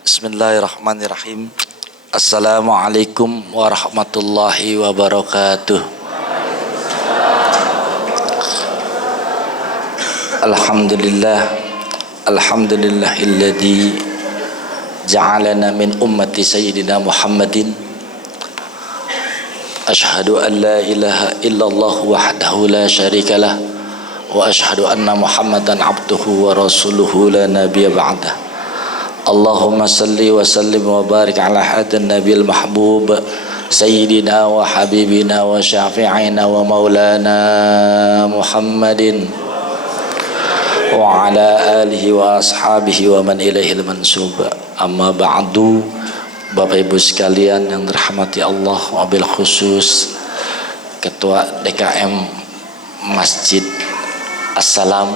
Bismillahirrahmanirrahim. Assalamualaikum warahmatullahi wabarakatuh. Alhamdulillah, alhamdulillahilladzi ja'alana min ummati sayyidina Muhammadin. Ashhadu an la ilaha illallah wahdahu la syarikalah wa ashhadu anna Muhammadan abduhu wa rasuluhu la nabiyya ba'dah. Allahumma salli wa sallim wa barik ala hadan nabil mahbub sayyidina wa habibina wa syafi'ina wa maulana Muhammadin wa ala alihi wa ashabihi wa man ilaihil mansub. Amma ba'du. Bapak Ibu sekalian yang dirahmati Allah, wabil khusus Ketua DKM Masjid Assalam,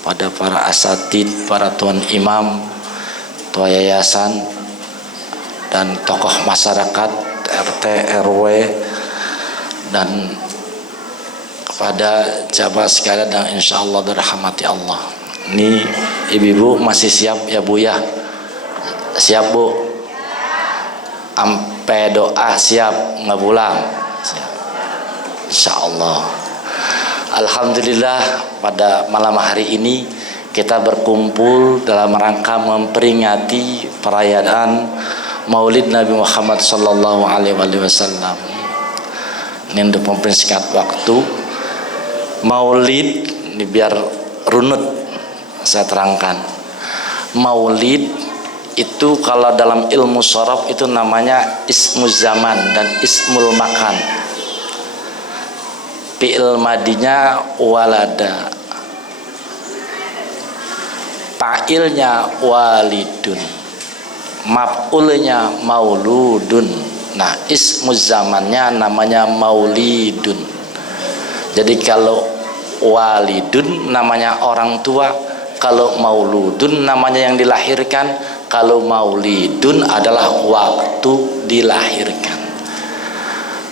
pada para asatid, para tuan imam, tua yayasan, dan tokoh masyarakat RT RW, dan kepada jamaah sekalian yang insya Allah dirahmati Allah. Ini ibu-ibu masih siap ya Bu ya? Siap Bu? Ampe doa siap nggak pulang? Siap. Insya Allah. Alhamdulillah, pada malam hari ini kita berkumpul dalam rangka memperingati perayaan Maulid Nabi Muhammad sallallahu alaihi wasallam. Ini untuk mempersingkat waktu, Maulid ini biar runut saya terangkan. Maulid itu kalau dalam ilmu sharaf itu namanya ismul zaman dan ismul makan. Fi'il madinya walada, fa'ilnya walidun, maf'ulnya mauludun. Nah, ismuz zamannya namanya maulidun. Jadi kalau walidun namanya orang tua, kalau mauludun namanya yang dilahirkan, kalau maulidun adalah waktu dilahirkan.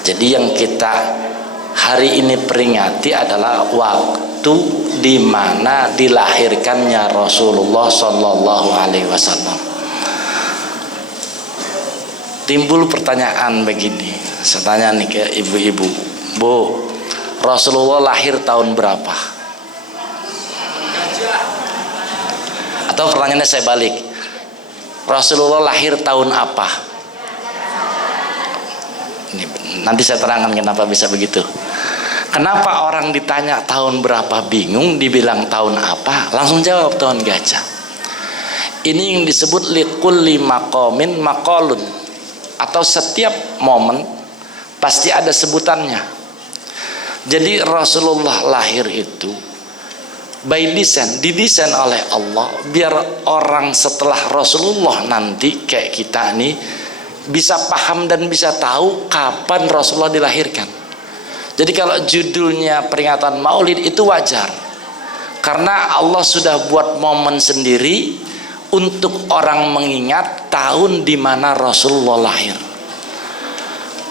Jadi yang kita hari ini peringati adalah waktu di mana dilahirkannya Rasulullah sallallahu alaihi wasallam. Timbul pertanyaan begini, saya tanya nih ke ibu-ibu, Bu, Rasulullah lahir tahun berapa? Atau pertanyaannya saya balik, Rasulullah lahir tahun apa? Ini, nanti saya terangkan kenapa bisa begitu. Kenapa orang ditanya tahun berapa bingung, dibilang tahun apa, langsung jawab tahun gajah. Ini yang disebut likulli maqamin maqalun, atau setiap momen pasti ada sebutannya. Jadi Rasulullah lahir itu by design, didesain oleh Allah biar orang setelah Rasulullah nanti kayak kita nih bisa paham dan bisa tahu kapan Rasulullah dilahirkan. Jadi kalau judulnya peringatan Maulid itu wajar, karena Allah sudah buat momen sendiri untuk orang mengingat tahun di mana Rasulullah lahir.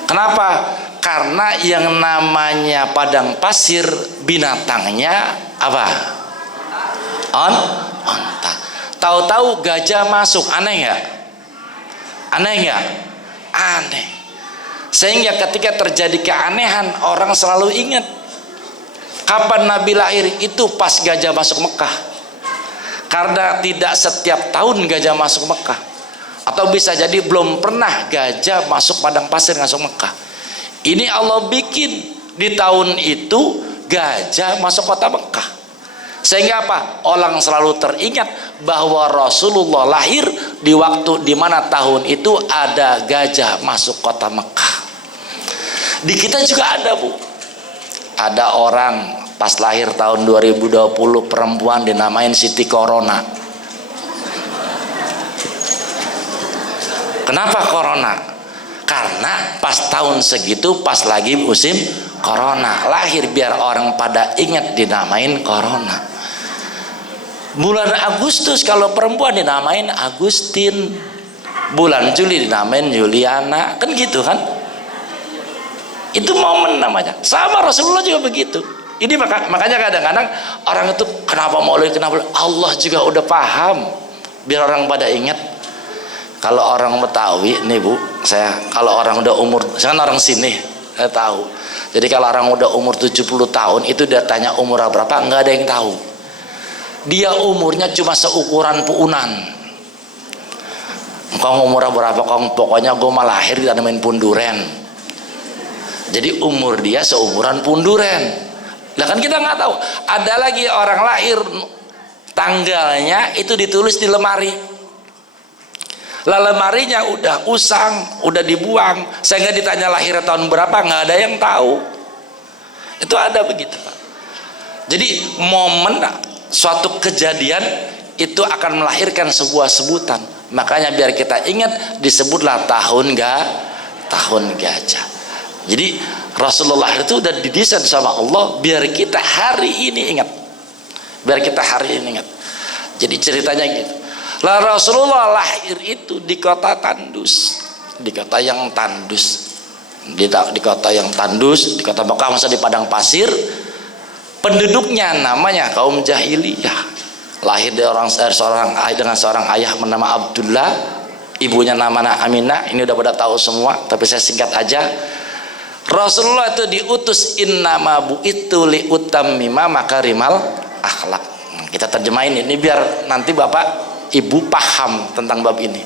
Kenapa? Karena yang namanya padang pasir binatangnya apa? Onta. Tahu-tahu gajah masuk, aneh nggak? Aneh nggak? Aneh. Sehingga ketika terjadi keanehan, orang selalu ingat kapan Nabi lahir, itu pas gajah masuk Mekah. Karena tidak setiap tahun gajah masuk Mekah, atau bisa jadi belum pernah gajah masuk padang pasir masuk Mekah. Ini Allah bikin di tahun itu gajah masuk kota Mekah, sehingga apa? Orang selalu teringat bahwa Rasulullah lahir di waktu di mana tahun itu ada gajah masuk kota Mekah. Di kita juga ada Bu, ada orang pas lahir tahun 2020 perempuan dinamain Siti Corona. Kenapa Corona? Karena pas tahun segitu pas lagi musim Corona lahir, biar orang pada ingat dinamain Corona. Bulan Agustus kalau perempuan dinamain Agustin, bulan Juli dinamain Juliana, kan gitu kan? Itu momen namanya. Sama Rasulullah juga begitu. Ini makanya kadang-kadang orang itu kenapa Maulid, kenapa Allah juga udah paham biar orang pada ingat. Kalau orang Betawi nih Bu, saya kalau orang udah umur, saya kan orang sini, saya tahu. Jadi kalau orang udah umur 70 tahun itu dia tanya umur berapa, nggak ada yang tahu. Dia umurnya cuma seukuran puunan. Kau umur berapa? Kau pokoknya gue malah lahir di tanaman punduren. Jadi umur dia seumuran punduren. Nah kan kita nggak tahu. Ada lagi orang lahir tanggalnya itu ditulis di lemari. Lah lemarinya udah usang, udah dibuang, sehingga ditanya lahir tahun berapa nggak ada yang tahu. Itu ada begitu Pak. Jadi momen suatu kejadian itu akan melahirkan sebuah sebutan. Makanya biar kita ingat disebutlah tahun gajah. Jadi Rasulullah itu udah didesain sama Allah biar kita hari ini ingat. Biar kita hari ini ingat. Jadi ceritanya gitu. Lah Rasulullah lahir itu di kota Tandus, di kota yang tandus, di kota yang tandus, di kota Mekah, masa di padang pasir. Penduduknya namanya kaum jahiliyah. Lahir dari seorang ayah bernama Abdullah, ibunya namanya Aminah. Ini udah pada tahu semua, tapi saya singkat aja. Rasulullah itu diutus innama bu'itu li utammima makarimal akhlak. Kita terjemahin ini biar nanti Bapak Ibu paham tentang bab ini.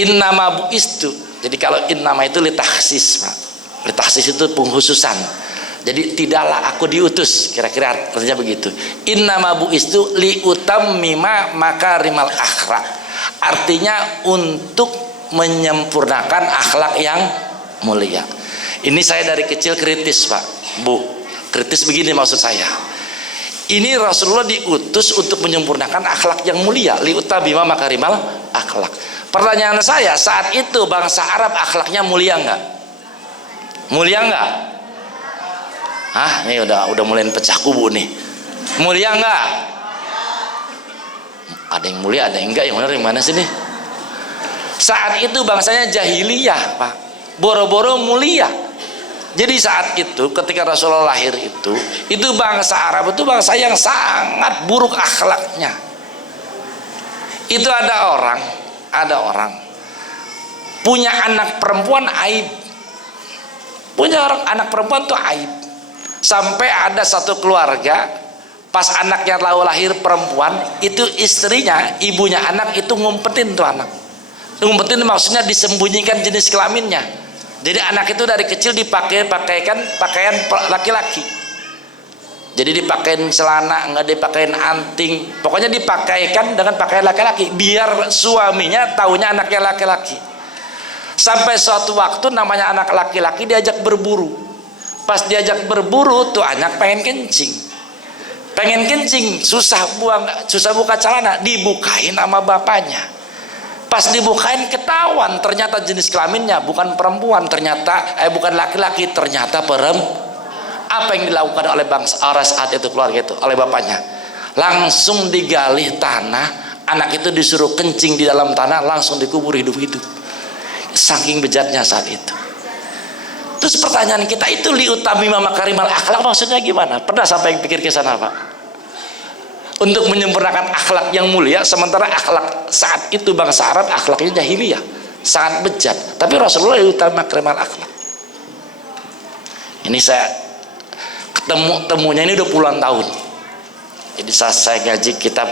Innama bu'istu. Jadi kalau innama itu litakhsis, Pak. Litakhsis itu penghususan. Jadi tidaklah aku diutus, kira-kira artinya begitu. Innama bu'istu li utammima makarimal akhlak. Artinya untuk menyempurnakan akhlak yang mulia. Ini saya dari kecil kritis Pak, Bu. Kritis begini maksud saya. Ini Rasulullah diutus untuk menyempurnakan akhlak yang mulia, liutabima makarimal akhlak. Pertanyaan saya, saat itu bangsa Arab akhlaknya mulia enggak? Mulia enggak? Ini udah mulai pecah kubu nih. Mulia enggak? Ada yang mulia, ada yang enggak. Yang benar yang mana sih nih? Saat itu bangsanya jahiliyah, Pak. Boro-boro mulia. Jadi saat itu ketika Rasulullah lahir itu bangsa Arab itu bangsa yang sangat buruk akhlaknya. Itu ada orang punya anak perempuan aib. Punya anak perempuan tuh aib. Sampai ada satu keluarga pas anaknya lahir perempuan, itu istrinya, ibunya anak itu ngumpetin tuh anak. Ngumpetin maksudnya disembunyikan jenis kelaminnya. Jadi anak itu dari kecil pakaikan pakaian laki-laki. Jadi dipakein celana, nggak dipakein anting, pokoknya dipakaikan dengan pakaian laki-laki biar suaminya taunya anaknya laki-laki. Sampai suatu waktu namanya anak laki-laki diajak berburu. Pas diajak berburu tuh anak pengen kencing, susah buka celana, dibukain sama bapaknya. Pas dibukain ketahuan ternyata jenis kelaminnya bukan perempuan, bukan laki-laki, ternyata Apa yang dilakukan oleh bangsa saat itu keluarga itu oleh bapaknya? Langsung digali tanah, anak itu disuruh kencing di dalam tanah, langsung dikubur hidup-hidup. Saking bejatnya saat itu. Terus pertanyaan kita itu liutamima makarimal akhlak maksudnya gimana? Pernah sampai yang pikir ke sana Pak? Untuk menyempurnakan akhlak yang mulia, sementara akhlak saat itu bangsa Arab akhlaknya jahiliyah, sangat bejat. Tapi Rasulullah utama makarimal akhlak. Ini saya temunya ini udah puluhan tahun. Jadi saya ngaji kitab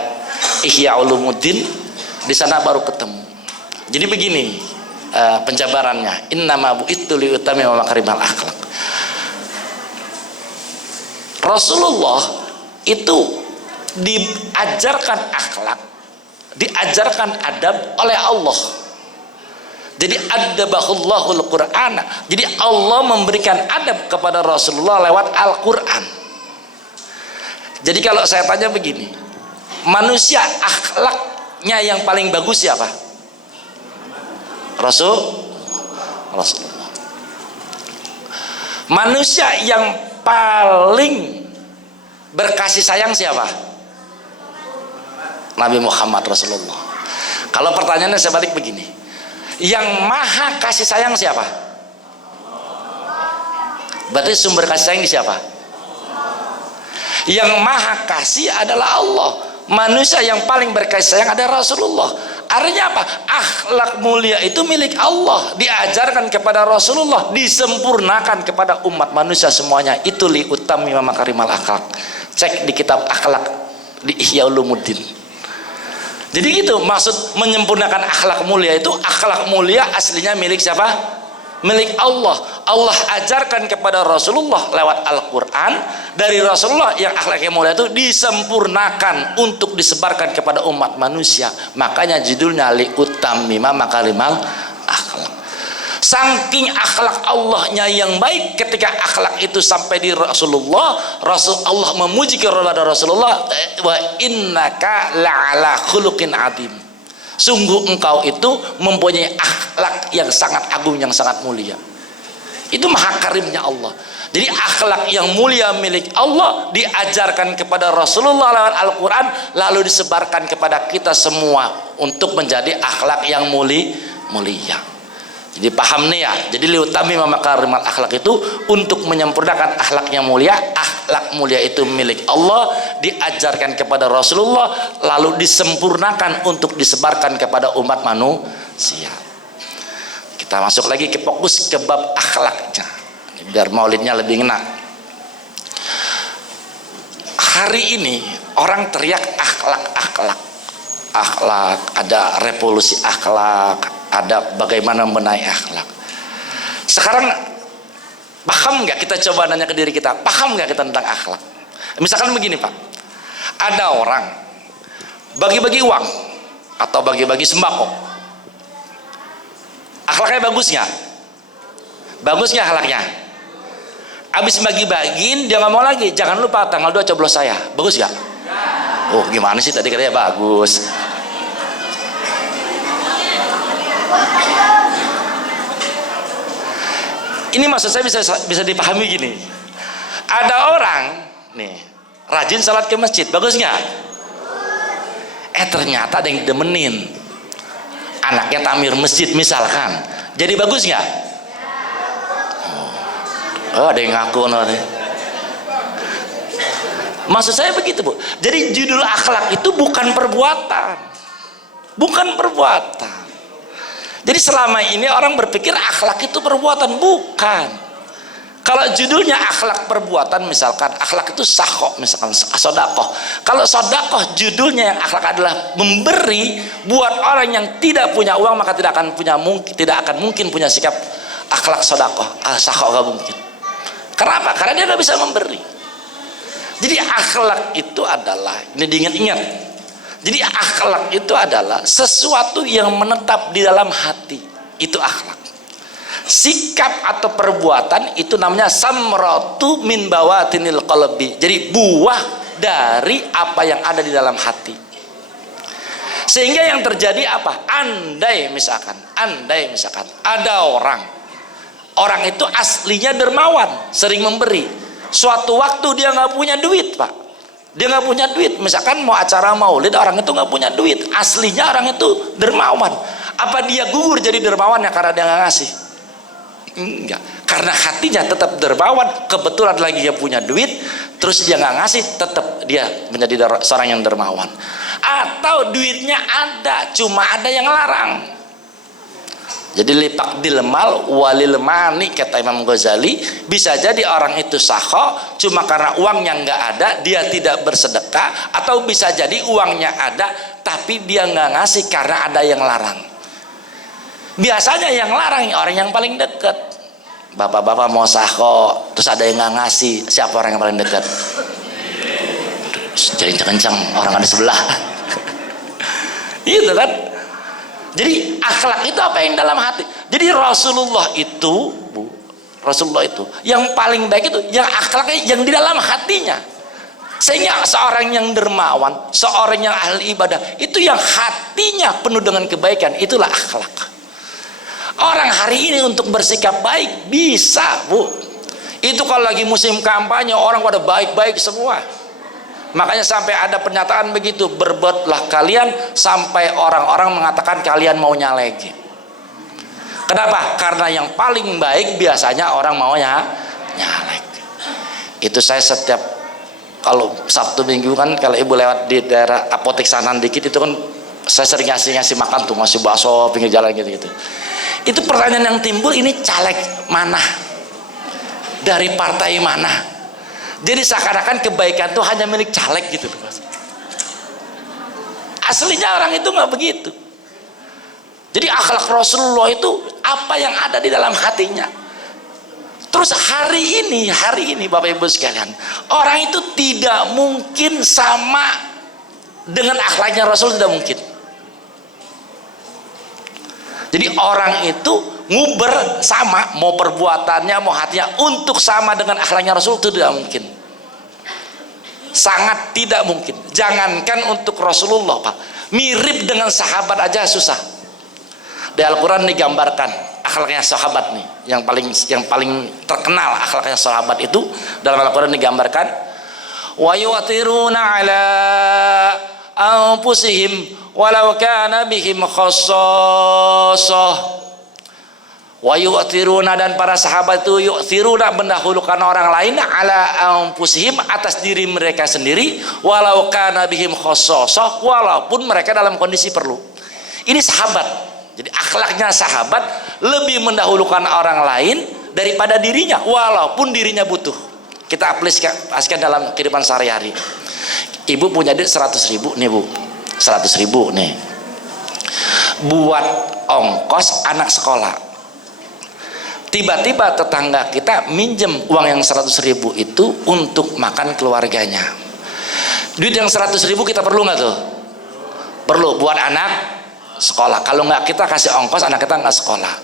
Ihya Ulumuddin, di sana baru ketemu. Jadi begini penjabarannya, innama bu'itsu liutammima makarimal akhlak. Rasulullah itu diajarkan akhlak, diajarkan adab oleh Allah. Jadi adabahullahul Qur'an. Jadi Allah memberikan adab kepada Rasulullah lewat Al-Qur'an. Jadi kalau saya tanya begini, manusia akhlaknya yang paling bagus siapa? Rasulullah. Manusia yang paling berkasih sayang siapa? Nabi Muhammad Rasulullah. Kalau pertanyaannya saya balik begini, yang maha kasih sayang siapa? Berarti sumber kasih sayang di siapa? Yang maha kasih adalah Allah. Manusia yang paling berkasih sayang adalah Rasulullah. Artinya apa? Akhlak mulia itu milik Allah, diajarkan kepada Rasulullah, disempurnakan kepada umat manusia semuanya. Itu li utami makarimal akhlak. Cek di kitab akhlak di Ihya Ulumuddin. Jadi gitu maksud menyempurnakan akhlak mulia itu. Akhlak mulia aslinya milik siapa? Milik Allah. Allah ajarkan kepada Rasulullah lewat Al-Quran. Dari Rasulullah yang akhlaknya mulia itu disempurnakan untuk disebarkan kepada umat manusia. Makanya judulnya li utamima makarimal akhlak. Saking akhlak Allahnya yang baik, ketika akhlak itu sampai di Rasulullah, Allah memuji kepada Rasulullah, wa innaka la'ala khuluqin adim. Sungguh engkau itu mempunyai akhlak yang sangat agung, yang sangat mulia. Itu maha karimnya Allah. Jadi akhlak yang mulia milik Allah diajarkan kepada Rasulullah lewat Al-Quran, lalu disebarkan kepada kita semua untuk menjadi akhlak yang mulia. Jadi paham nih ya. Jadi liutami makarimal akhlak itu untuk menyempurnakan akhlak yang mulia. Akhlak mulia itu milik Allah, diajarkan kepada Rasulullah, lalu disempurnakan untuk disebarkan kepada umat manusia. Kita masuk lagi ke fokus ke bab akhlaknya, biar maulidnya lebih ngena. Hari ini orang teriak akhlak, ada revolusi akhlak, ada bagaimana membenahi akhlak. Sekarang paham nggak, kita coba nanya ke diri kita, paham nggak kita tentang akhlak? Misalkan begini Pak, ada orang bagi-bagi uang atau bagi-bagi sembako, akhlaknya bagus nggak? Bagus nggak akhlaknya? Abis bagi-bagiin dia nggak mau lagi, jangan lupa tanggal 2 coblos saya, bagus nggak? Oh gimana sih tadi katanya bagus. Ini maksud saya bisa dipahami gini. Ada orang nih rajin salat ke masjid, bagus nggak? Ternyata ada yang demenin anaknya tamir masjid misalkan, jadi bagus nggak? Oh ada yang ngaku nih. Maksud saya begitu Bu. Jadi judul akhlak itu bukan perbuatan, bukan perbuatan. Jadi selama ini orang berpikir akhlak itu perbuatan, bukan. Kalau judulnya akhlak perbuatan, misalkan akhlak itu sakho, misalkan sodakoh. Kalau sodakoh judulnya yang akhlak adalah memberi buat orang yang tidak punya uang, maka tidak akan mungkin punya sikap akhlak sodakoh, sakho gak mungkin. Kenapa? Karena dia tidak bisa memberi. Jadi akhlak itu adalah, ini diingat-ingat. Jadi akhlak itu adalah sesuatu yang menetap di dalam hati, itu akhlak. Sikap atau perbuatan itu namanya samratu min bawatinil qalbi. Jadi buah dari apa yang ada di dalam hati. Sehingga yang terjadi apa? Andai misalkan ada orang itu aslinya dermawan, sering memberi. Suatu waktu dia nggak punya duit Pak. Dia nggak punya duit, misalkan mau acara maulid, orang itu nggak punya duit, aslinya orang itu dermawan. Apa dia gugur jadi dermawan ya karena dia nggak ngasih? Enggak, karena hatinya tetap dermawan. Kebetulan lagi dia punya duit, terus dia nggak ngasih, tetap dia menjadi seorang yang dermawan. Atau duitnya ada, cuma ada yang larang. Jadi lipak dilemal walil mani, kata Imam Ghazali. Bisa jadi orang itu sakho cuma karena uangnya nggak ada, dia tidak bersedekah. Atau bisa jadi uangnya ada tapi dia nggak ngasih karena ada yang larang. Biasanya yang larang orang yang paling dekat. Bapak-bapak mau sakho terus ada yang nggak ngasih, siapa orang yang paling dekat? Jadi kencang orang ada sebelah. Itu kan. Jadi akhlak itu apa yang dalam hati. Jadi Rasulullah itu yang paling baik itu yang akhlaknya yang di dalam hatinya. Sehingga seorang yang dermawan, seorang yang ahli ibadah, itu yang hatinya penuh dengan kebaikan, itulah akhlak. Orang hari ini untuk bersikap baik bisa Bu. Itu kalau lagi musim kampanye orang pada baik-baik semua. Makanya sampai ada pernyataan begitu, berbuatlah kalian sampai orang-orang mengatakan kalian mau nyalegi. Kenapa? Karena yang paling baik biasanya orang maunya nyalek. Itu saya setiap kalau Sabtu Minggu kan, kalau ibu lewat di daerah apotek Sanan dikit itu kan Saya sering ngasih makan tuh, ngasih bakso pinggir jalan gitu. Itu pertanyaan yang timbul, ini caleg mana, dari partai mana. Jadi seakan-akan kebaikan itu hanya milik caleg gitu loh. Aslinya orang itu nggak begitu. Jadi akhlak Rasulullah itu apa yang ada di dalam hatinya. Terus hari ini Bapak Ibu sekalian, orang itu tidak mungkin sama dengan akhlaknya Rasul, tidak mungkin. Jadi orang itu nguber sama, mau perbuatannya, mau hatinya untuk sama dengan akhlaknya Rasul, itu tidak mungkin. Sangat tidak mungkin. Jangankan untuk Rasulullah, Pak, mirip dengan sahabat aja susah. Di Al-Quran digambarkan akhlaknya sahabat nih, yang paling terkenal akhlaknya sahabat itu dalam Al-Quran digambarkan, wa yu'thiruna ala anfusihim walau kana bihim khassasah. Wa yu'thiruna, dan para sahabat itu yu'thiruna, mendahulukan orang lain, ala anfusihim, atas diri mereka sendiri, walau kana bihim khassasah, walaupun mereka dalam kondisi perlu. Ini sahabat. Jadi akhlaknya sahabat lebih mendahulukan orang lain daripada dirinya, walaupun dirinya butuh. Kita aplikasikan dalam kehidupan sehari-hari. Ibu punya duit 100.000 nih Bu, 100.000 nih buat ongkos anak sekolah. Tiba-tiba tetangga kita minjem uang yang 100.000 itu untuk makan keluarganya. Duit yang 100.000 kita perlu nggak tuh? Perlu buat anak sekolah. Kalau nggak kita kasih ongkos, anak kita nggak sekolah.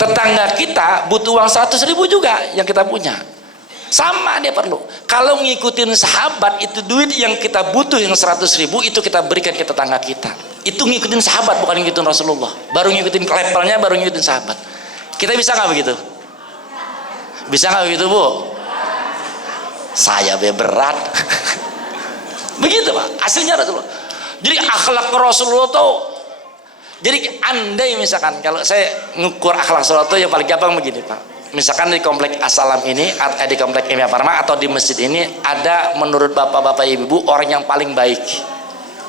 Tetangga kita butuh uang 100.000 juga yang kita punya, sama dia perlu. Kalau ngikutin sahabat, itu duit yang kita butuh yang 100.000 itu kita berikan ke tetangga kita. Itu ngikutin sahabat, bukan ngikutin Rasulullah. Baru ngikutin levelnya, baru ngikutin sahabat. Kita bisa nggak begitu? Bisa nggak begitu Bu? Saya berat. Begitu Pak, aslinya Rasulullah. Jadi akhlak Rasulullah tuh, jadi andai misalkan kalau saya ngukur akhlak Rasulullah itu yang paling gampang begini Pak. Misalkan di komplek As-Salam ini, di komplek Imam Parma atau di masjid ini ada menurut bapak-bapak ibu orang yang paling baik.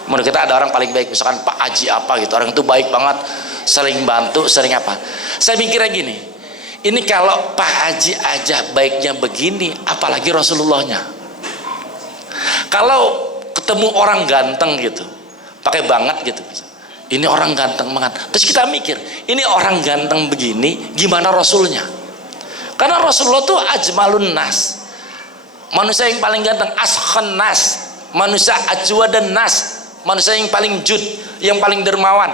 Menurut kita ada orang paling baik, misalkan Pak Haji apa gitu, orang itu baik banget, sering bantu, sering apa. Saya mikirnya gini, ini kalau Pak Haji aja baiknya begini, apalagi Rasulullahnya. Kalau ketemu orang ganteng gitu, pakai banget gitu, ini orang ganteng banget, terus kita mikir ini orang ganteng begini gimana Rasulnya. Karena Rasulullah tuh ajmalun nas, manusia yang paling ganteng, ashkhan nas, manusia ajwadan nas, manusia yang paling jud, yang paling dermawan.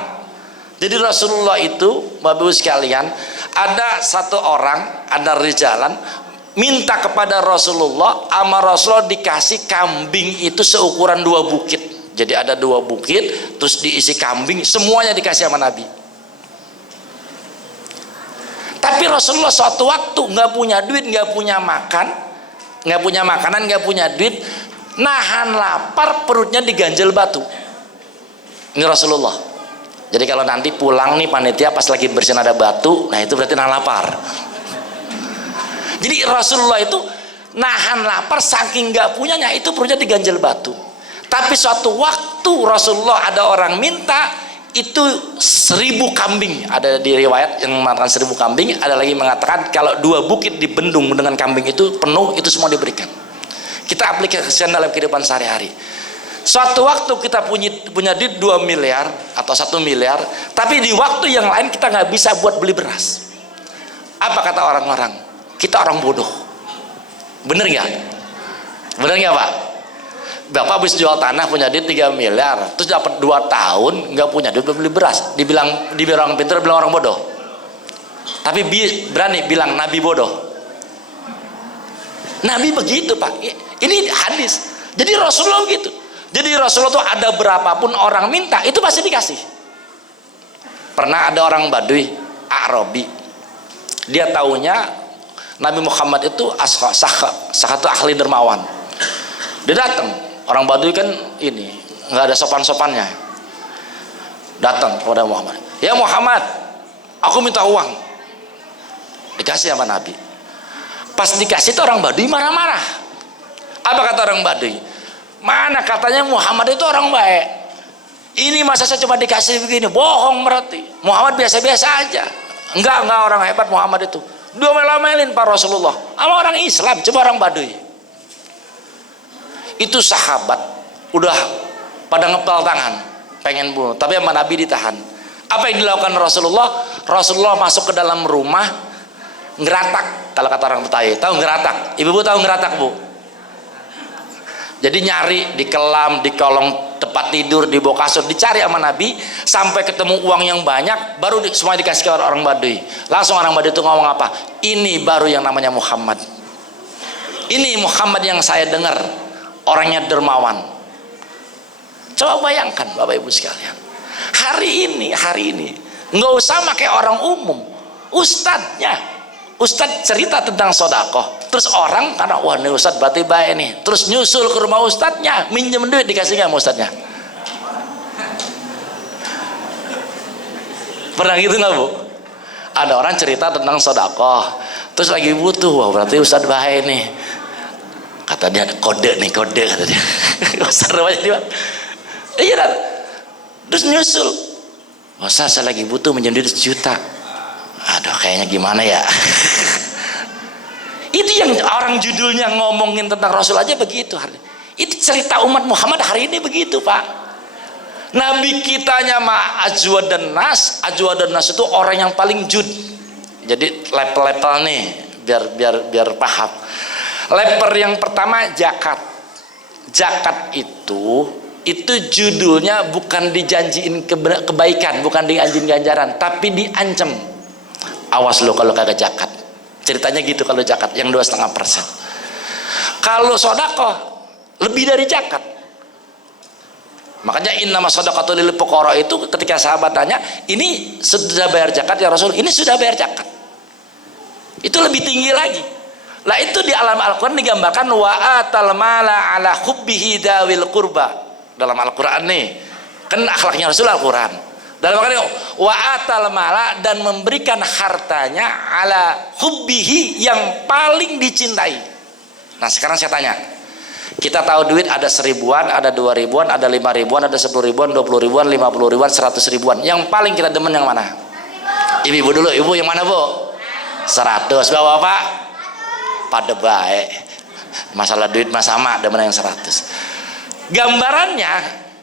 Jadi Rasulullah itu, Bapak Ibu sekalian, ada satu orang, ada rijalan minta kepada Rasulullah, sama Rasulullah dikasih kambing itu seukuran 2 bukit. Jadi ada 2 bukit, terus diisi kambing, semuanya dikasih sama Nabi. Tapi Rasulullah suatu waktu nggak punya duit, nggak punya makan, nggak punya makanan, nggak punya duit, nahan lapar, perutnya diganjel batu. Ini Rasulullah. Jadi kalau nanti pulang nih panitia pas lagi bersihin ada batu, nah itu berarti nahan lapar. Jadi Rasulullah itu nahan lapar, saking nggak punyanya itu perutnya diganjel batu. Tapi suatu waktu Rasulullah ada orang minta itu 1000 kambing. Ada di riwayat yang mengatakan 1000 kambing, ada lagi mengatakan kalau 2 bukit dibendung dengan kambing itu penuh, itu semua diberikan. Kita aplikasikan dalam kehidupan sehari-hari. Suatu waktu kita punya duit 2 miliar atau 1 miliar, tapi di waktu yang lain kita nggak bisa buat beli beras. Apa kata orang-orang? Kita orang bodoh. Bener nggak? Bener nggak Pak? Bapak habis jual tanah punya duit 3 miliar, terus dapat 2 tahun nggak punya duit beli beras. Dibilang orang pintar, bilang orang bodoh. Tapi berani bilang Nabi bodoh. Nabi begitu Pak. Ini hadis. Jadi Rasulullah gitu. Jadi Rasulullah tuh ada berapapun orang minta itu pasti dikasih. Pernah ada orang Baduy, Arabi, dia taunya Nabi Muhammad itu satu ahli dermawan. Dia datang, orang Baduy kan ini nggak ada sopan-sopannya, datang kepada Muhammad, ya Muhammad, aku minta uang. Dikasih sama Nabi. Pas dikasih itu orang Baduy marah-marah. Apa kata orang Baduy? Mana katanya Muhammad itu orang baik, Ini masa saya cuma dikasih begini, bohong berarti. Muhammad biasa-biasa aja. Enggak orang hebat Muhammad itu. Dia melamelin Pak Rasulullah sama orang Islam, coba orang Baduy. Itu sahabat udah pada ngepel tangan pengen bunuh, tapi sama Nabi ditahan. Apa yang dilakukan Rasulullah? Rasulullah masuk ke dalam rumah, ngeratak, kalau kata orang Betawi. Tahu ngeratak? Ibu-ibu tahu ngeratak, Bu? Jadi nyari di kelam, di kolong tempat tidur, di bawah kasur, dicari sama Nabi sampai ketemu uang yang banyak, baru semua dikasih ke orang Baduy. Langsung orang Baduy itu ngomong apa? Ini baru yang namanya Muhammad. Ini Muhammad yang saya dengar, orangnya dermawan. Coba bayangkan Bapak Ibu sekalian, hari ini nggak usah pakai orang umum, Ustadz cerita tentang sodakoh, terus orang karena wah ini Ustadz berarti baik nih, terus nyusul ke rumah Ustadznya, minjem duit, dikasih nggak sama Ustadznya? Pernah gitu nggak, Bu? Ada orang cerita tentang sodakoh, terus lagi butuh, wah berarti Ustadz baik nih, kata dia kode kata dia. Ustadz rumahnya dia, iya kan? Terus nyusul, Ustadz saya lagi butuh minjem duit 1 juta. Aduh kayaknya gimana ya. Itu yang orang judulnya ngomongin tentang Rasul aja begitu. Itu cerita umat Muhammad hari ini begitu, Pak. Nabi kitanya Ajwad dan Nas itu orang yang paling jud. Jadi level-level nih biar paham. Level yang pertama zakat. Zakat itu judulnya bukan dijanjiin kebaikan, bukan dianjin ganjaran, tapi diancam. Awas lo kalau kagak zakat. Ceritanya gitu kalau zakat yang 2,5%. Kalau sedekah lebih dari zakat. Makanya innama shadaqatu lil fuqara itu ketika sahabat tanya, ini sudah bayar zakat ya Rasul? Ini sudah bayar zakat. Itu lebih tinggi lagi. Lah itu di alam Al-Qur'an digambarkan wa atal mala ala hubbihi dawil qurba. Dalam Al-Qur'an nih. Kan akhlaknya Rasul Al-Qur'an. Dalam makanya wa atal mala, dan memberikan hartanya ala hubbihi, yang paling dicintai. Nah sekarang saya tanya, kita tahu duit ada 1.000-an, ada 2.000-an, ada 5.000-an, ada 10.000-an, 20.000-an, 50.000-an, 100.000-an. Yang paling kita demen yang mana? Ibu dulu, ibu yang mana, Bu? 100. Bapak pada baik, masalah duit mah sama, demen yang 100. Gambarannya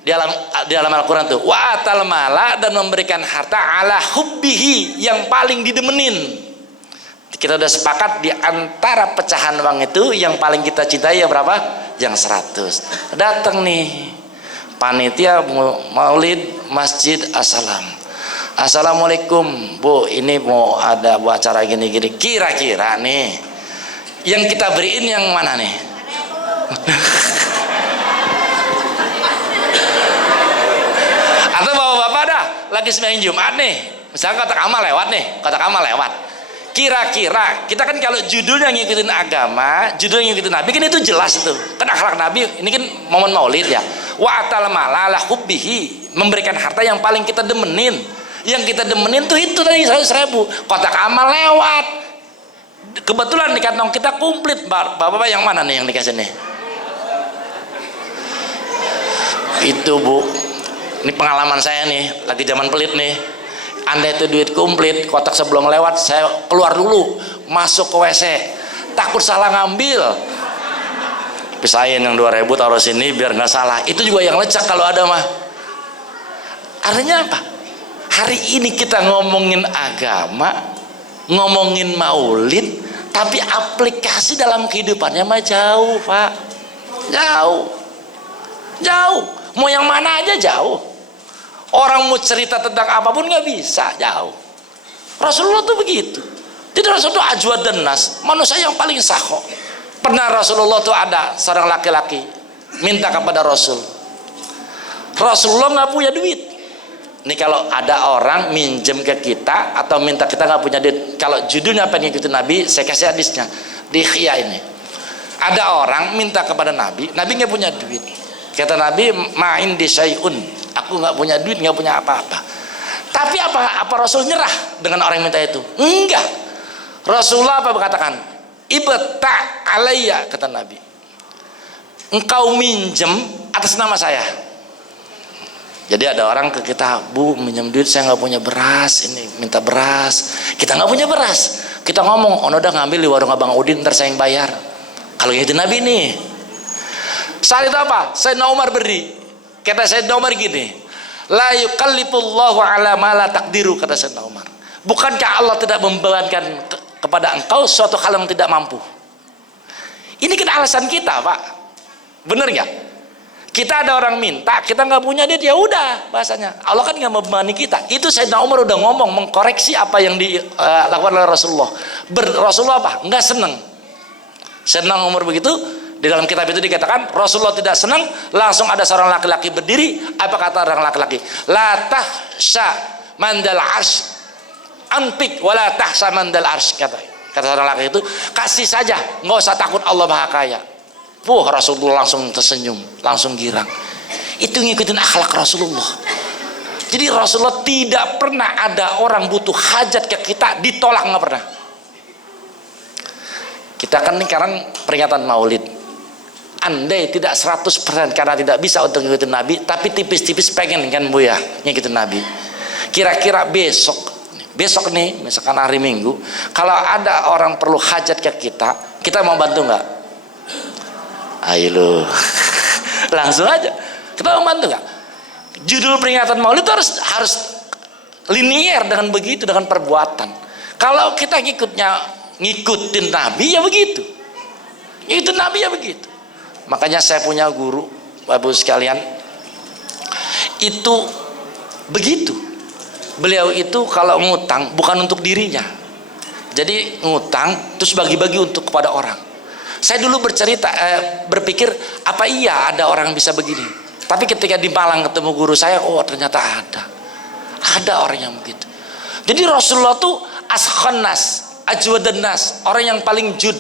di dalam Al-Quran tuh wa atal mala, dan memberikan harta ala hubbihi, yang paling didemenin. Kita udah sepakat di antara pecahan uang itu yang paling kita cintai yang berapa? Yang 100. Datang nih panitia maulid masjid Assalam. Assalamualaikum Bu, ini mau ada acara gini-gini, kira-kira nih yang kita beriin yang mana nih? Atau bapak-bapak dah lagi sembahyang Jumat nih, misalnya kotak amal lewat nih, kira-kira kita kan kalau judulnya ngikutin agama, judulnya ngikutin Nabi kan itu jelas, itu kan akhlak Nabi. Ini kan momen maulid ya, wa atal mala la hubbihi, memberikan harta yang paling kita demenin. Yang kita demenin tuh itu tadi 100.000, kotak amal lewat, kebetulan di kantong kita komplit. Bapak-bapak yang mana nih yang dikasih nih? Itu Bu, ini pengalaman saya nih, lagi zaman pelit nih. Anda itu duit komplit, kotak sebelum lewat saya keluar dulu, masuk ke WC, takut salah ngambil, pisahin yang 2.000 taruh sini biar nggak salah. Itu juga yang lecak kalau ada mah. Artinya apa? Hari ini kita ngomongin agama, ngomongin maulid, tapi aplikasi dalam kehidupannya mah jauh, Pak. Jauh. Mau yang mana aja jauh. Orang mau cerita tentang apapun nggak bisa, jauh. Rasulullah tuh begitu. Jadi Rasulullah ajwad dan nas, manusia yang paling sakho. Pernah Rasulullah tuh ada seorang laki-laki minta kepada Rasulullah nggak punya duit. Ini kalau ada orang minjem ke kita atau minta kita nggak punya duit, kalau judulnya pengen ngikutin Nabi, saya kasih hadisnya di Khia ini. Ada orang minta kepada Nabi nggak punya duit. Kata Nabi, ma'in di syai'un, aku nggak punya duit, nggak punya apa-apa. Tapi apa Rasul nyerah dengan orang yang minta itu? Enggak. Rasulullah apa berkatakan? Ibta alayya, kata Nabi, engkau minjem atas nama saya. Jadi ada orang ke kita, Bu minjem duit, saya nggak punya beras, ini minta beras. Kita nggak punya beras, kita ngomong, ono udah ngambil di warung Abang Udin, ntar saya yang bayar. Kalau gitu Nabi nih. Saat itu apa? Sayyidina Umar berdiri. Kata Sayyidina Umar gini, la yukallifullahu ala ma la taqdiru, kata Sayyidina Umar. Bukankah Allah tidak membebankan kepada engkau suatu hal yang tidak mampu? Ini kan alasan kita, Pak. Bener nggak? Kita ada orang minta, kita nggak punya duit, ya udah bahasanya. Allah kan nggak membebani kita. Itu Sayyidina Umar udah ngomong, mengkoreksi apa yang dilakukan oleh Rasulullah. Rasulullah apa? Nggak seneng. Sayyidina Umar begitu, di dalam kitab itu dikatakan Rasulullah tidak senang, langsung ada seorang laki-laki berdiri. Apa kata orang laki-laki? La tahsya mandal arsh antik wala tahsya mandal arsh, kata orang laki itu, kasih saja, nggak usah takut Allah Maha Kaya. Rasulullah langsung tersenyum, langsung girang. Itu ngikutin akhlak Rasulullah. Jadi Rasulullah tidak pernah ada orang butuh hajat ke kita ditolak, nggak pernah. Kita kan ini sekarang peringatan Maulid. Andai tidak 100% karena tidak bisa untuk ngikutin Nabi, tapi tipis-tipis pengen kan Bu ya ngikutin Nabi. Kira-kira besok nih, misalkan hari Minggu, kalau ada orang perlu hajat ke kita mau bantu nggak? Ayo lu. Langsung aja. Kita mau bantu nggak? Judul peringatan Maulid itu harus linier dengan begitu, dengan perbuatan. Kalau kita ngikutin Nabi ya begitu. Ngikutin Nabi ya begitu. Makanya saya punya guru, Bapak Ibu sekalian, itu begitu. Beliau itu kalau ngutang bukan untuk dirinya. Jadi ngutang terus bagi-bagi untuk kepada orang. Saya dulu berpikir apa iya ada orang yang bisa begini. Tapi ketika di Malang ketemu guru saya, oh ternyata ada orang yang begitu. Jadi Rasulullah tuh askhon nas, ajwadan nas, orang yang paling jud.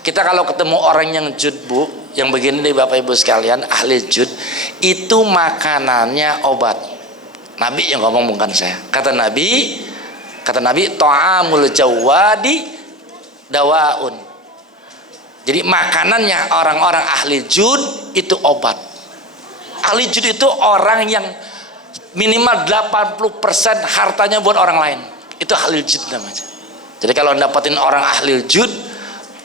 Kita kalau ketemu orang yang jud, Bu, yang begini nih Bapak Ibu sekalian, ahli jud, itu makanannya obat. Nabi yang ngomong, bukan saya. Kata Nabi ta'amul jawadi dawaun. Jadi makanannya orang-orang ahli jud itu obat. Ahli jud itu orang yang minimal 80% hartanya buat orang lain. Itu ahli jud namanya. Jadi kalau dapatin orang ahli jud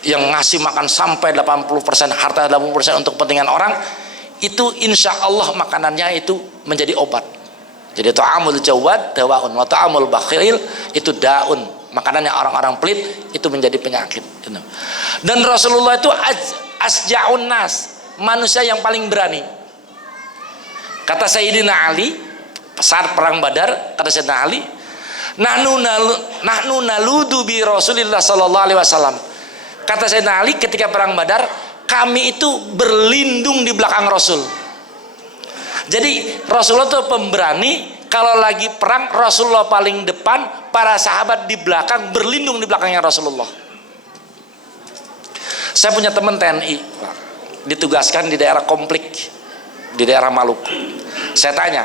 yang ngasih makan sampai 80% harta 80% untuk kepentingan orang, itu insya Allah makanannya itu menjadi obat. Jadi ta'amul jawad dawaun wa ta'amul bakhil itu daun. Makanannya orang-orang pelit itu menjadi penyakit. Dan Rasulullah itu asja'un nas, manusia yang paling berani. Kata Sayyidina Ali saat perang Badar, kata Sayyidina Ali, nahnu naludu bi Rasulillah sallallahu alaihi wasallam. Kata Sayyidina Ali ketika perang Badar, kami itu berlindung di belakang Rasul. Jadi Rasulullah itu pemberani. Kalau lagi perang Rasulullah paling depan, para sahabat di belakang, berlindung di belakangnya Rasulullah. Saya punya teman TNI, Pak, ditugaskan di daerah konflik, di daerah Maluku. Saya tanya,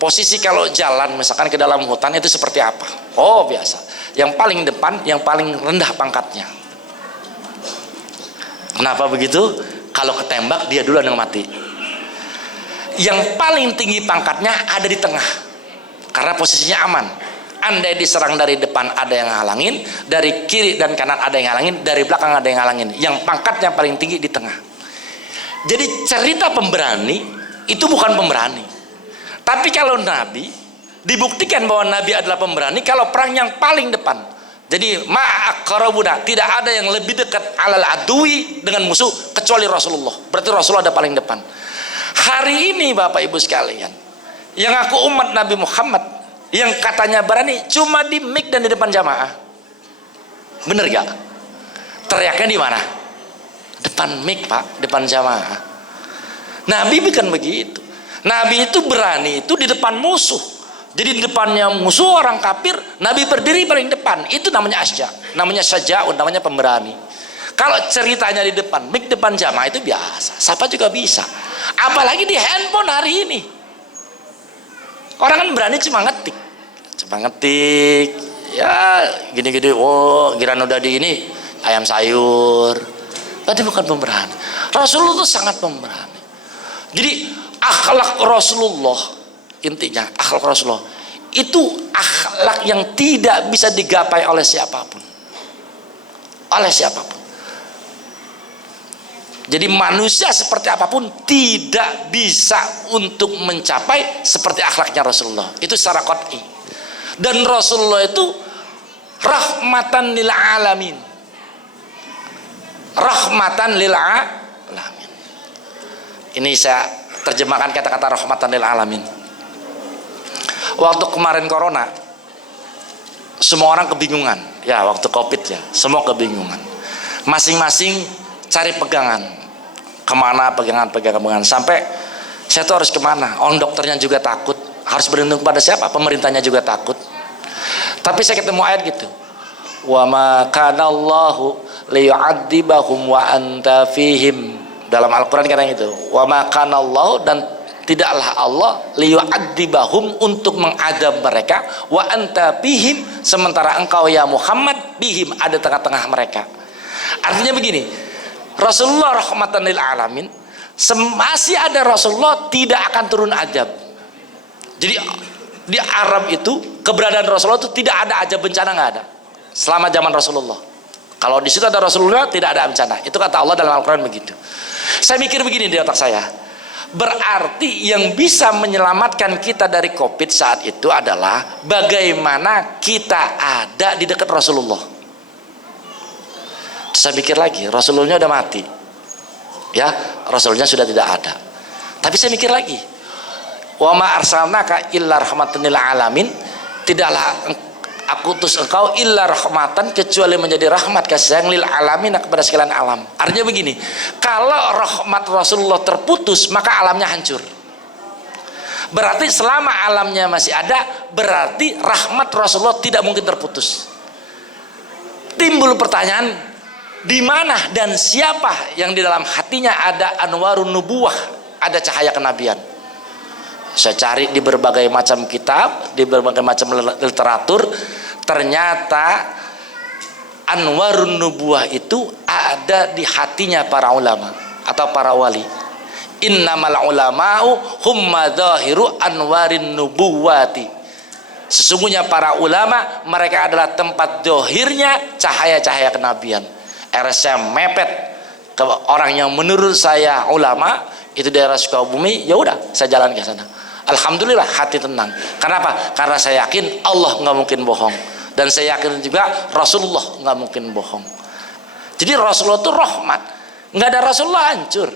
posisi kalau jalan misalkan ke dalam hutan itu seperti apa? Oh biasa, yang paling depan, yang paling rendah pangkatnya. Kenapa begitu? Kalau ketembak dia duluan yang mati. Yang paling tinggi pangkatnya ada di tengah, karena posisinya aman. Andai diserang dari depan ada yang ngalangin, dari kiri dan kanan ada yang ngalangin, dari belakang ada yang ngalangin. Yang pangkatnya paling tinggi di tengah. Jadi cerita pemberani itu bukan pemberani. Tapi kalau Nabi, dibuktikan bahwa Nabi adalah pemberani kalau perang yang paling depan. Jadi ma'aqrabuna, tidak ada yang lebih dekat alal adui dengan musuh kecuali Rasulullah. Berarti Rasulullah ada paling depan. Hari ini Bapak Ibu sekalian, yang aku umat Nabi Muhammad yang katanya berani cuma di mic dan di depan jamaah. Bener gak? Teriaknya di mana? Depan mic, Pak, depan jamaah. Nabi bukan begitu. Nabi itu berani itu di depan musuh. Jadi di depannya musuh orang kafir, Nabi berdiri paling depan. Itu namanya asja, namanya syaja'un, namanya pemberani. Kalau ceritanya di depan mic, depan jamaah itu biasa, siapa juga bisa. Apalagi di handphone hari ini. Orang kan berani cuma ngetik, ya gini-gini, oh giran udah di ini ayam sayur. Tadi bukan pemberani. Rasulullah itu sangat pemberani. Jadi akhlak Rasulullah intinya akhlak Rasulullah itu akhlak yang tidak bisa digapai oleh siapapun. Oleh siapapun. Jadi manusia seperti apapun tidak bisa untuk mencapai seperti akhlaknya Rasulullah. Itu secara qat'i. Dan Rasulullah itu rahmatan lil alamin. Rahmatan lil alamin. Ini saya terjemahkan kata-kata rahmatan lil alamin. Waktu kemarin corona, semua orang kebingungan. Ya, waktu Covid ya, semua kebingungan. Masing-masing cari pegangan. Kemana pegangan sampai saya tuh harus kemana? Dokternya juga takut, harus berlindung kepada siapa? Pemerintahnya juga takut. Tapi saya ketemu ayat gitu, wa ma kana Allahu liyu'adzibahum wa anta fihim. Dalam Al-Quran kata gitu, wa ma kana Allah, dan tidaklah Allah liyu'adzibahum untuk mengadab mereka, wa anta fihim, sementara engkau ya Muhammad bihim ada tengah-tengah mereka. Artinya begini, Rasulullah rahmatan lil alamin, masih ada Rasulullah tidak akan turun azab. Jadi di Arab itu keberadaan Rasulullah itu tidak ada azab, bencana nggak ada selama zaman Rasulullah. Kalau di situ ada Rasulullah tidak ada bencana. Itu kata Allah dalam Al-Quran begitu. Saya mikir begini di otak saya, berarti yang bisa menyelamatkan kita dari Covid saat itu adalah bagaimana kita ada di dekat Rasulullah. Saya pikir lagi, Rasulullah udah mati ya, Rasulnya sudah tidak ada. Tapi saya mikir lagi, wa ma arsalnaka illa rahmatan lil alamin, tidaklah aku utus engkau illa rahmatan, kecuali menjadi rahmat kasih sayang lil alamin, kepada sekalian alam. Artinya begini, kalau rahmat Rasulullah terputus maka alamnya hancur. Berarti selama alamnya masih ada, berarti rahmat Rasulullah tidak mungkin terputus. Timbul pertanyaan, di mana dan siapa yang di dalam hatinya ada anwarun nubuwah, ada cahaya kenabian? Saya cari di berbagai macam kitab, di berbagai macam literatur, ternyata anwarun nubuwah itu ada di hatinya para ulama atau para wali. Innamal ulama'u hum madzahiru anwarin nubuwati. Sesungguhnya para ulama mereka adalah tempat dohirnya cahaya-cahaya kenabian. Saya mepet ke orang yang menurut saya ulama itu daerah Sukabumi, ya udah saya jalan ke sana. Alhamdulillah hati tenang. Kenapa? Karena saya yakin Allah nggak mungkin bohong, dan saya yakin juga Rasulullah nggak mungkin bohong. Jadi Rasulullah itu rahmat, nggak ada Rasulullah hancur.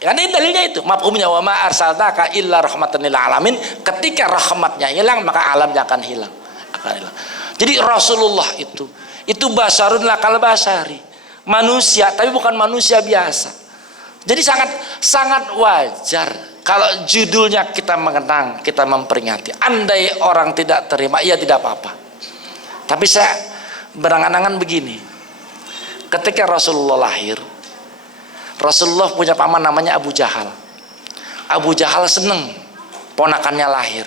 Karena ini dalilnya itu, mafhumnya wa ma arsalnaka illa rahmatan lil alamin. Ketika rahmatnya hilang maka alamnya akan hilang. Jadi Rasulullah itu basarun lakal basari, manusia tapi bukan manusia biasa. Jadi sangat wajar kalau judulnya kita mengenang, kita memperingati. Andai orang tidak terima, ya tidak apa-apa. Tapi saya berangan-angan begini, ketika Rasulullah lahir, Rasulullah punya paman namanya Abu Jahal. Abu Jahal seneng ponakannya lahir.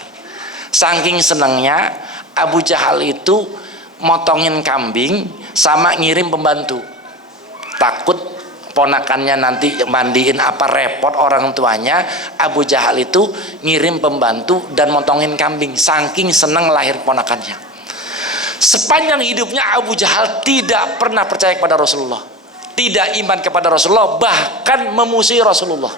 Saking senengnya Abu Jahal itu motongin kambing sama ngirim pembantu, takut ponakannya nanti mandiin apa repot orang tuanya. Abu Jahal itu ngirim pembantu dan motongin kambing, saking seneng lahir ponakannya. Sepanjang hidupnya Abu Jahal tidak pernah percaya kepada Rasulullah, tidak iman kepada Rasulullah, bahkan memusuhi Rasulullah.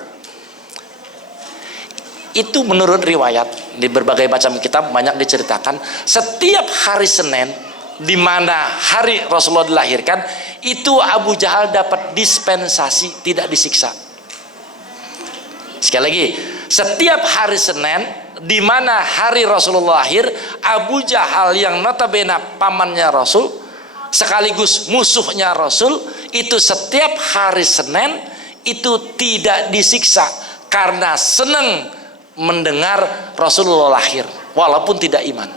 Itu menurut riwayat di berbagai macam kitab banyak diceritakan, setiap hari Senin di mana hari Rasulullah dilahirkan, itu Abu Jahal dapat dispensasi tidak disiksa. Sekali lagi, setiap hari Senin di mana hari Rasulullah lahir, Abu Jahal yang notabene pamannya Rasul sekaligus musuhnya Rasul, itu setiap hari Senin itu tidak disiksa karena senang mendengar Rasulullah lahir walaupun tidak iman.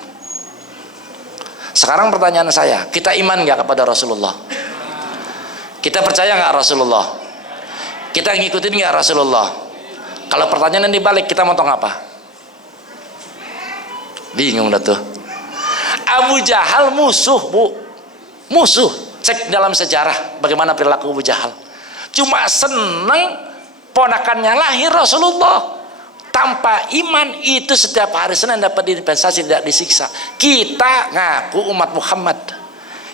Sekarang pertanyaan saya, kita iman nggak kepada Rasulullah? Kita percaya nggak Rasulullah? Kita ngikutin nggak Rasulullah? Kalau pertanyaan yang dibalik, kita motong apa? Bingung dah tuh. Abu Jahal musuh, bu, musuh. Cek dalam sejarah bagaimana perilaku Abu Jahal. Cuma seneng ponakannya lahir Rasulullah. Tanpa iman itu setiap hari Senin dapat dispensasi, tidak disiksa. Kita ngaku umat Muhammad,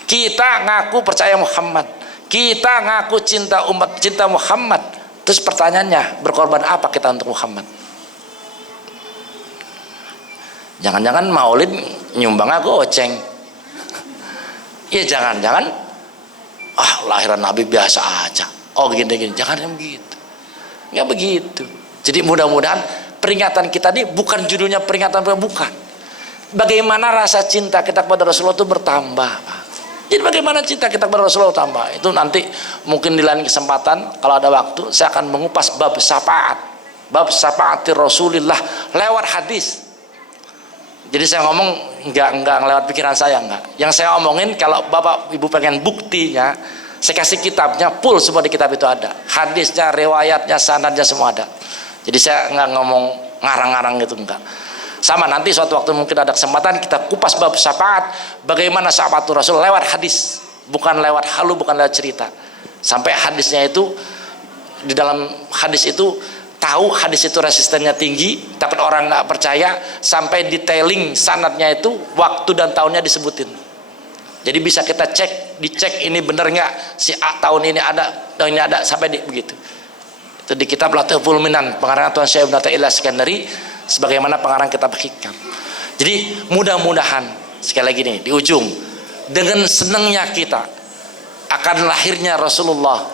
kita ngaku percaya Muhammad, kita ngaku cinta Muhammad. Terus pertanyaannya, berkorban apa kita untuk Muhammad? Jangan-jangan maulid nyumbang aku oceng. Ya jangan-jangan lahiran Nabi biasa aja. Oh gini-gini, jangan yang begitu. Nggak begitu. Jadi mudah-mudahan peringatan kita ini bukan judulnya peringatan, bukan. Bagaimana rasa cinta kita kepada Rasulullah itu bertambah, Pak. Jadi bagaimana cinta kita kepada Rasulullah tambah? Itu nanti mungkin di lain kesempatan kalau ada waktu saya akan mengupas bab syafaat. Bab syafaatir Rasulillah lewat hadis. Jadi saya ngomong enggak lewat pikiran saya, enggak. Yang saya omongin kalau Bapak Ibu pengen buktinya, saya kasih kitabnya, full semua di kitab itu ada. Hadisnya, riwayatnya, sanadnya semua ada. Jadi saya enggak ngomong ngarang-ngarang gitu, enggak. Sama nanti suatu waktu mungkin ada kesempatan kita kupas bab syafaat, bagaimana syafaatul Rasul lewat hadis, bukan lewat halu, bukan lewat cerita. Sampai hadisnya itu, di dalam hadis itu tahu hadis itu resistennya tinggi, takut orang nggak percaya, sampai detailing sanadnya itu, waktu dan tahunnya disebutin. Jadi bisa kita dicek ini bener nggak, si A tahun ini ada, tahun ini ada, sampai begitu. Itu di kitab Latiful Minan, pengarang Tuan Syekh Ibnu Athaillah Iskandari, sebagaimana pengarang kitab Hikam. Jadi mudah-mudahan sekali lagi nih di ujung, dengan senangnya kita akan lahirnya Rasulullah,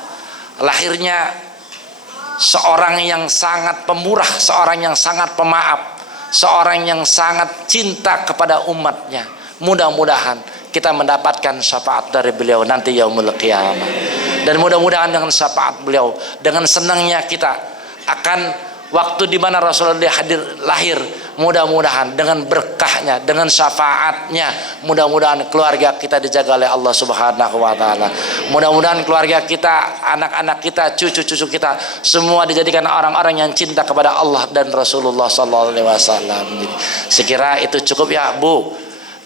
lahirnya seorang yang sangat pemurah, seorang yang sangat pemaaf, seorang yang sangat cinta kepada umatnya. Mudah-mudahan kita mendapatkan syafaat dari beliau nanti yaumul qiyamah. Dan mudah-mudahan dengan syafaat beliau, dengan senangnya kita akan waktu di mana Rasulullah lahir, mudah-mudahan dengan berkahnya, dengan syafaatnya, mudah-mudahan keluarga kita dijaga oleh Allah Subhanahu wa taala. Mudah-mudahan keluarga kita, anak-anak kita, cucu-cucu kita semua dijadikan orang-orang yang cinta kepada Allah dan Rasulullah sallallahu alaihi wasallam. Sekira itu cukup ya, Bu.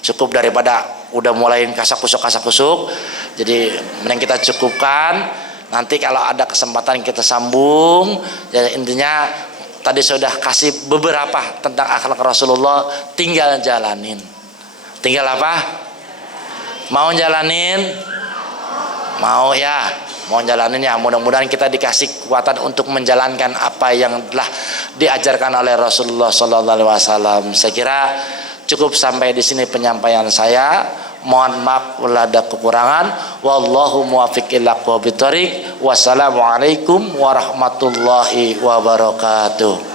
Cukup daripada udah mulai kasak-kusuk. Jadi mending kita cukupkan. Nanti kalau ada kesempatan kita sambung. Jadi intinya tadi sudah kasih beberapa tentang akhlak Rasulullah, tinggal jalanin. Tinggal apa? Mau jalanin? Mau ya, mau jalanin ya. Mudah-mudahan kita dikasih kekuatan untuk menjalankan apa yang telah diajarkan oleh Rasulullah sallallahu alaihi wasallam. Saya kira cukup sampai di sini penyampaian saya. Mohon maaf bila ada kekurangan. Wallahu muwaffiq ila aqwamit thoriq. Wassalamualaikum warahmatullahi wabarakatuh.